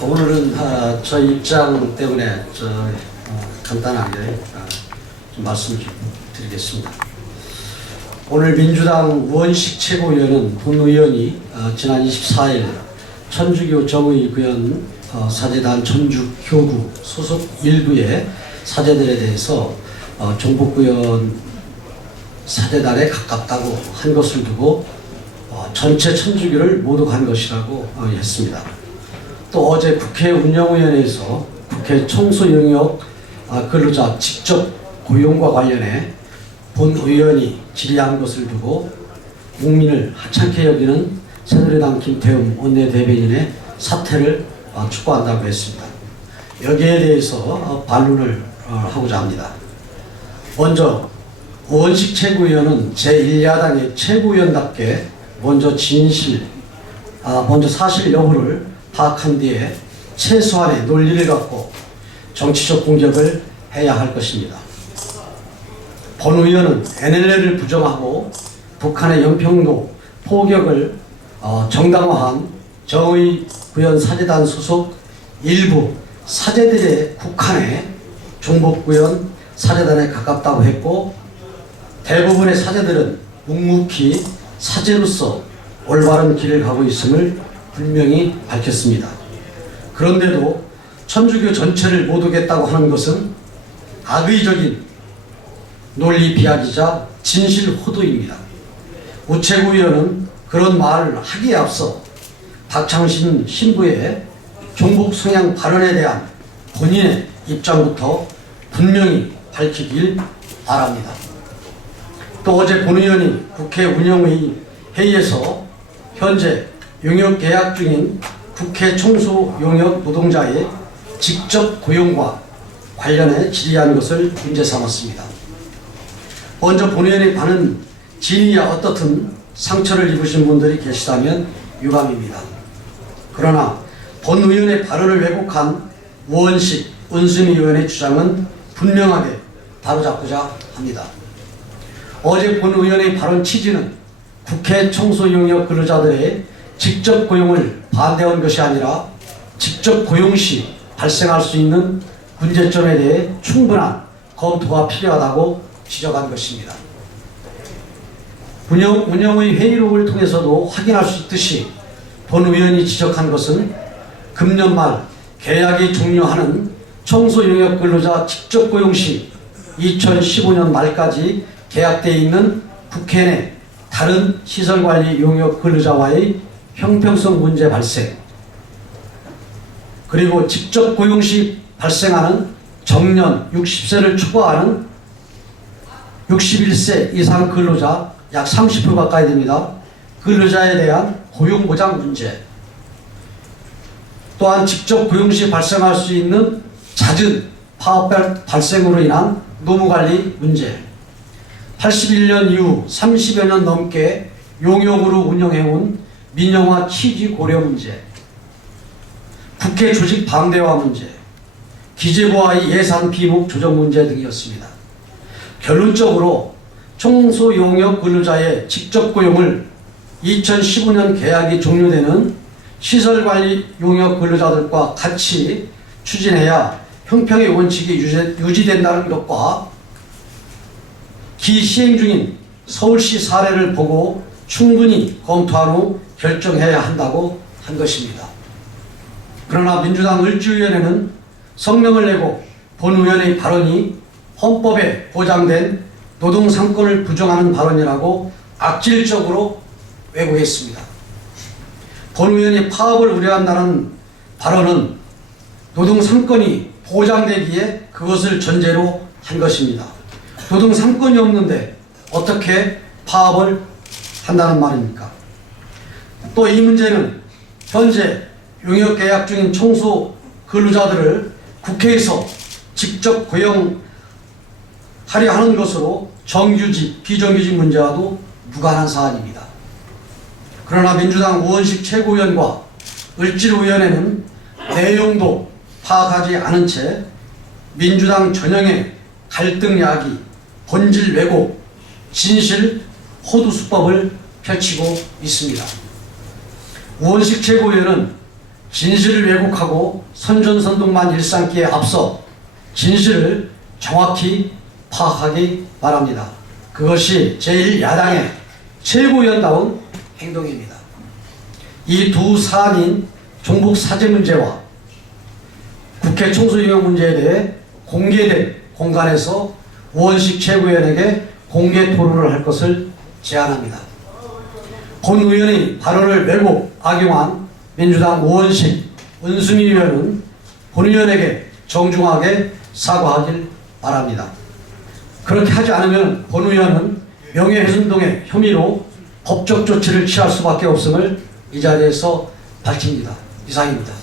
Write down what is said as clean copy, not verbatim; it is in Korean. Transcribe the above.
오늘은 저 입장 때문에 간단하게 좀 말씀을 드리겠습니다. 오늘 민주당 우원식 최고위원은 본의원이 지난 24일 천주교 정의구현 사제단 천주교구 소속 일부의 사제들에 대해서 종북구현 사제단에 가깝다고 한 것을 두고 전체 천주교를 모독한 것이라고 했습니다. 또 어제 국회 운영위원회에서 국회 청소 영역 근로자 직접 고용과 관련해 본 의원이 질의한 것을 두고 국민을 하찮게 여기는 새누리당 김태흠 원내대변인의 사퇴를 촉구한다고 했습니다. 여기에 대해서 반론을 하고자 합니다. 먼저 우원식 최고위원은 제1야당의 최고위원답게 먼저 사실 여부를 파악한 뒤에 최소한의 논리를 갖고 정치적 공격을 해야 할 것입니다. 본 의원은 NLL을 부정하고 북한의 연평도 포격을 정당화한 정의구현 사제단 소속 일부 사제들의 국한에 종북구현 사제단에 가깝다고 했고, 대부분의 사제들은 묵묵히 사제로서 올바른 길을 가고 있음을 분명히 밝혔습니다. 그런데도 천주교 전체를 모독했다고 하는 것은 악의적인 논리 비약이자 진실 호도입니다. 우 최고위원은 그런 말을 하기에 앞서 박창신 신부의 종북 성향 발언에 대한 본인의 입장부터 분명히 밝히길 바랍니다. 또 어제 본 의원이 국회 운영위 회의에서 현재 용역 계약 중인 국회 청소 용역 노동자의 직접 고용과 관련해 질의한 것을 문제 삼았습니다. 먼저 본 의원의 반은 진위야 어떻든 상처를 입으신 분들이 계시다면 유감입니다. 그러나 본 의원의 발언을 왜곡한 우원식, 은수미 의원의 주장은 분명하게 바로잡고자 합니다. 어제 본 의원의 발언 취지는 국회 청소 용역 근로자들의 직접 고용을 반대한 것이 아니라 직접 고용 시 발생할 수 있는 문제점에 대해 충분한 검토가 필요하다고 지적한 것입니다. 운영의 회의록을 통해서도 확인할 수 있듯이 본 의원이 지적한 것은 금년 말 계약이 종료하는 청소 용역 근로자 직접 고용 시 2015년 말까지 계약되어 있는 국회 내 다른 시설관리 용역 근로자와의 형평성 문제 발생, 그리고 직접 고용 시 발생하는 정년 60세를 초과하는 61세 이상 근로자 약 30% 가까이 됩니다. 근로자에 대한 고용보장 문제, 또한 직접 고용 시 발생할 수 있는 잦은 파업 발생으로 인한 노무관리 문제, 81년 이후 30여 년 넘게 용역으로 운영해온 민영화 취지 고려 문제, 국회 조직 방대화 문제, 기재부와의 예산 비목 조정 문제 등이었습니다. 결론적으로 청소 용역 근로자의 직접 고용을 2015년 계약이 종료되는 시설관리 용역 근로자들과 같이 추진해야 형평의 원칙이 유지된다는 것과 기시행 중인 서울시 사례를 보고 충분히 검토한 후 결정해야 한다고 한 것입니다. 그러나 민주당 을지위원회는 성명을 내고 본 의원의 발언이 헌법에 보장된 노동상권을 부정하는 발언이라고 악질적으로 왜곡했습니다. 본 의원이 파업을 우려한다는 발언은 노동상권이 보장되기에 그것을 전제로 한 것입니다. 노동상권이 없는데 어떻게 파업을 한다는 말입니까? 또 이 문제는 현재 용역계약 중인 청소 근로자들을 국회에서 직접 고용하려 하는 것으로 정규직, 비정규직 문제와도 무관한 사안입니다. 그러나 민주당 우원식 최고위원과 을지로위원회는 내용도 파악하지 않은 채 민주당 전형의 갈등 야기, 본질 왜곡, 진실 호두 수법을 펼치고 있습니다. 우원식 최고위원은 진실을 왜곡하고 선전선동만 일삼기에 앞서 진실을 정확히 파악하기 바랍니다. 그것이 제1야당의 최고위원다운 행동입니다. 이 두 사안인 종북 사죄 문제와 국회 청소용역 문제에 대해 공개된 공간에서 우원식 최고위원에게 공개 토론을 할 것을 제안합니다. 본 의원의 발언을 왜곡 악용한 민주당 우원식, 은수미 의원은 본 의원에게 정중하게 사과하길 바랍니다. 그렇게 하지 않으면 본 의원은 명예훼손 등의 혐의로 법적 조치를 취할 수밖에 없음을 이 자리에서 밝힙니다. 이상입니다.